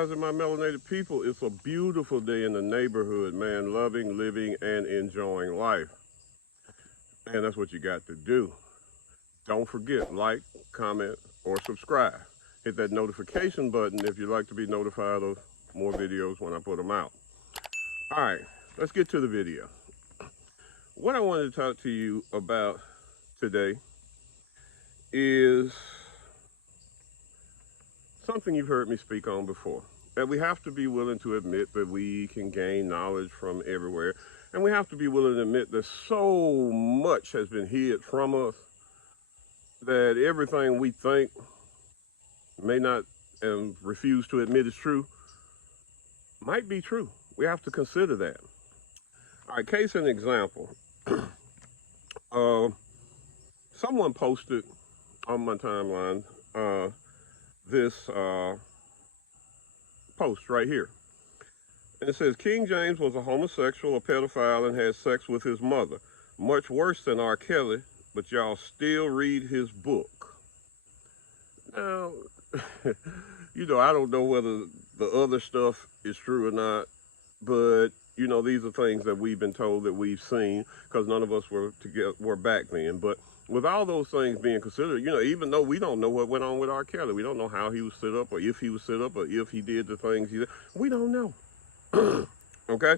recognize that my melanated people, it's a beautiful day in the neighborhood, man, loving, living, and enjoying life. And that's what you got to do. Don't forget, like, comment, or subscribe. Hit that notification button if you'd like to be notified of more videos when I put them out. All right, let's get to the video. What I wanted to talk to you about today is something you've heard me speak on before, that we have to be willing to admit that we can gain knowledge from everywhere, and we have to be willing to admit that so much has been hid from us that everything we think may not and refuse to admit is true might be true. We have to consider that. All right, case in example, someone posted on my timeline this post right here. And it says, King James was a homosexual, a pedophile, and had sex with his mother. Much worse than R. Kelly, but y'all still read his book. Now, you know, I don't know whether the other stuff is true or not, but, you know, these are things that we've been told, that we've seen, because none of us were back then. But with all those things being considered, you know, even though we don't know what went on with R. Kelly, we don't know how he was set up, or if he was set up, or if he did the things he did, we don't know. Okay?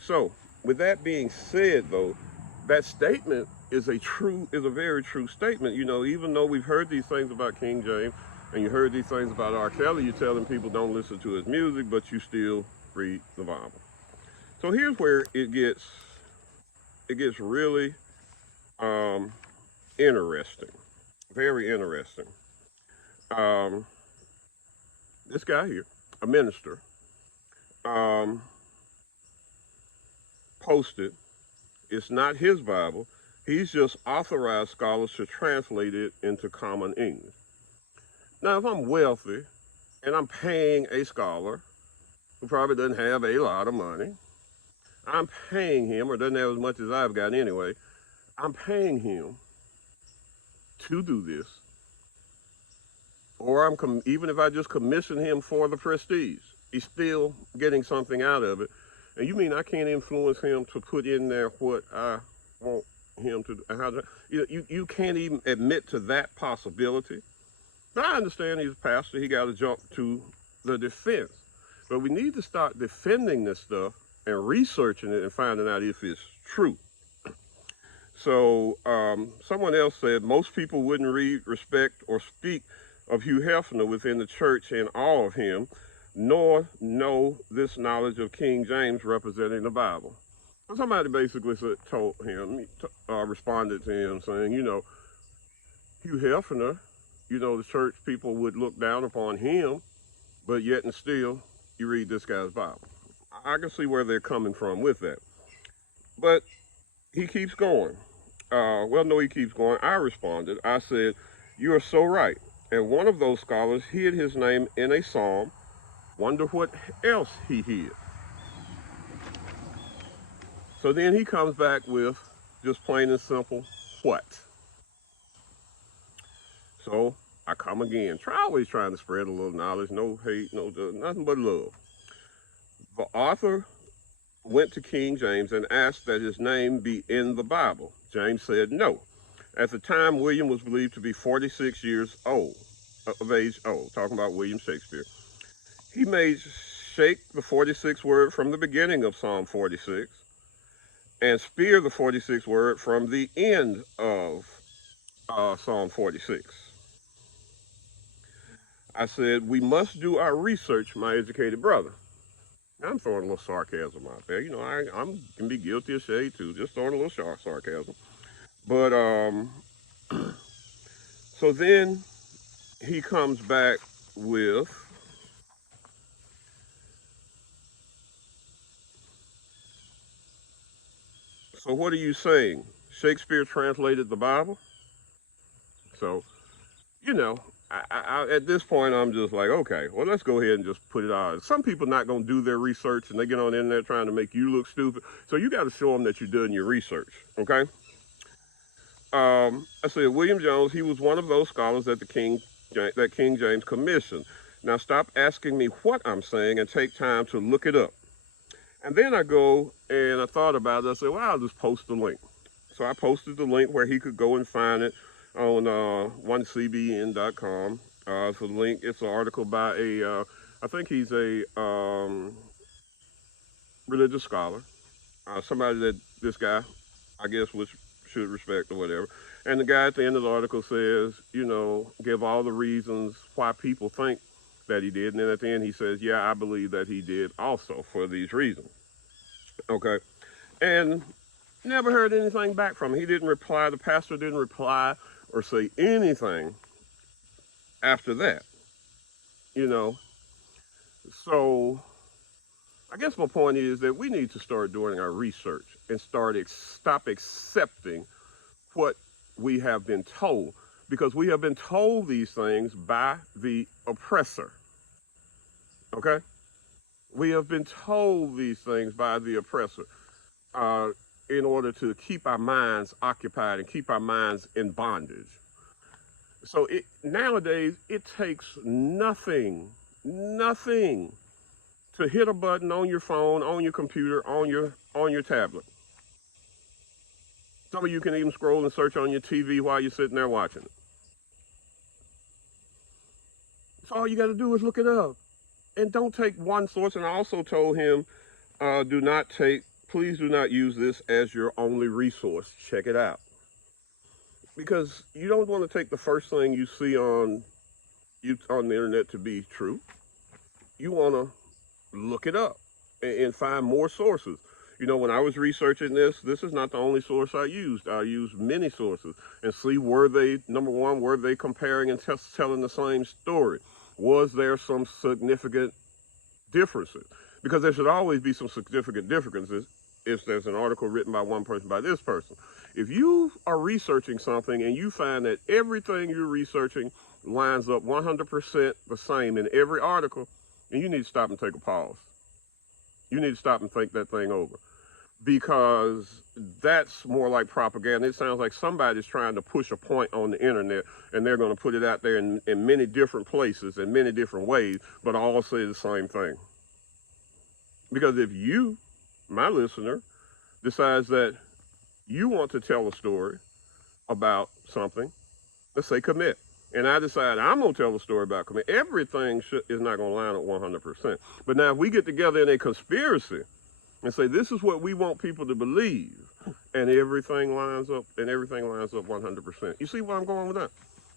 So, with that being said, though, that statement is a very true statement. You know, even though we've heard these things about King James, and you heard these things about R. Kelly, you're telling people don't listen to his music, but you still read the Bible. So here's where it gets really interesting, very interesting. This guy here, a minister, posted, it's not his Bible, he's just authorized scholars to translate it into common English. Now, if I'm wealthy and I'm paying a scholar who probably doesn't have a lot of money, I'm paying him, or doesn't have as much as I've got anyway, I'm paying him to do this, or even if I just commission him for the prestige, he's still getting something out of it. And you mean I can't influence him to put in there what I want him to do? You can't even admit to that possibility. But I understand he's a pastor, he got to jump to the defense. But we need to start defending this stuff and researching it and finding out if it's true. So someone else said, most people wouldn't read, respect, or speak of Hugh Hefner within the church and awe of him, nor know this knowledge of King James representing the Bible. Somebody basically responded to him saying, you know, Hugh Hefner, you know, the church people would look down upon him, but yet and still you read this guy's Bible. I can see where they're coming from with that. But he keeps going. He keeps going. I responded. I said, you are so right. And one of those scholars hid his name in a psalm. Wonder what else he hid. So then he comes back with just plain and simple, what? So I come again, always trying to spread a little knowledge, no hate, nothing but love. The author went to King James and asked that his name be in the Bible. James said no. At the time, William was believed to be 46 years of age, talking about William Shakespeare. He made shake the 46th word from the beginning of Psalm 46 and spear the 46th word from the end of Psalm 46. I said, we must do our research, my educated brother. I'm throwing a little sarcasm out there. You know, I can be guilty of shade too, just throwing a little sarcasm. But, so then he comes back with, so what are you saying? Shakespeare translated the Bible? So, you know, at this point, I'm just like, okay, well, let's go ahead and just put it out. Some people not going to do their research, and they get on in there trying to make you look stupid. So you got to show them that you're doing your research, okay? I said, William Jones, he was one of those scholars that King James commissioned. Now stop asking me what I'm saying and take time to look it up. And then I go and I thought about it. I said, well, I'll just post the link. So I posted the link where he could go and find it on 1cbn.com. So the link, it's an article by I think he's a religious scholar, somebody that this guy, I guess, should respect or whatever. And the guy at the end of the article says, give all the reasons why people think that he did. And then at the end he says, yeah, I believe that he did also for these reasons. Okay. And never heard anything back from him. He didn't reply. The pastor didn't reply or say anything after that. So I guess my point is that we need to start doing our research and stop accepting what we have been told, because we have been told these things by the oppressor. Okay? We have been told these things by the oppressor in order to keep our minds occupied and keep our minds in bondage. So nowadays, it takes nothing to hit a button on your phone, on your computer, on your tablet. Some of you can even scroll and search on your TV while you're sitting there watching it. So all you got to do is look it up. And don't take one source. And I also told him, please do not use this as your only resource. Check it out. Because you don't want to take the first thing you see on the internet to be true. You want to look it up and find more sources. When I was researching this is not the only source I used. I used many sources and see, were they comparing and telling the same story? Was there some significant differences? Because there should always be some significant differences if there's an article written by one person, by this person. If you are researching something and you find that everything you're researching lines up 100% the same in every article, then you need to stop and take a pause. You need to stop and think that thing over, because that's more like propaganda. It sounds like somebody's trying to push a point on the internet, and they're going to put it out there in many different places, in many different ways, but all say the same thing. Because if you, my listener, decides that you want to tell a story about something, let's say commit, and I decide I'm going to tell a story about commit, everything is not going to line up 100%. But now if we get together in a conspiracy and say, this is what we want people to believe, and everything lines up 100%. You see where I'm going with that?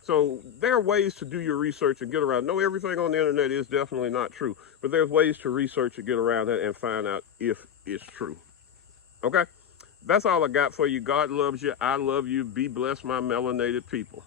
So there are ways to do your research and get around. No, everything on the internet is definitely not true, but there's ways to research and get around it and find out if it's true. Okay? That's all I got for you. God loves you. I love you. Be blessed, my melanated people.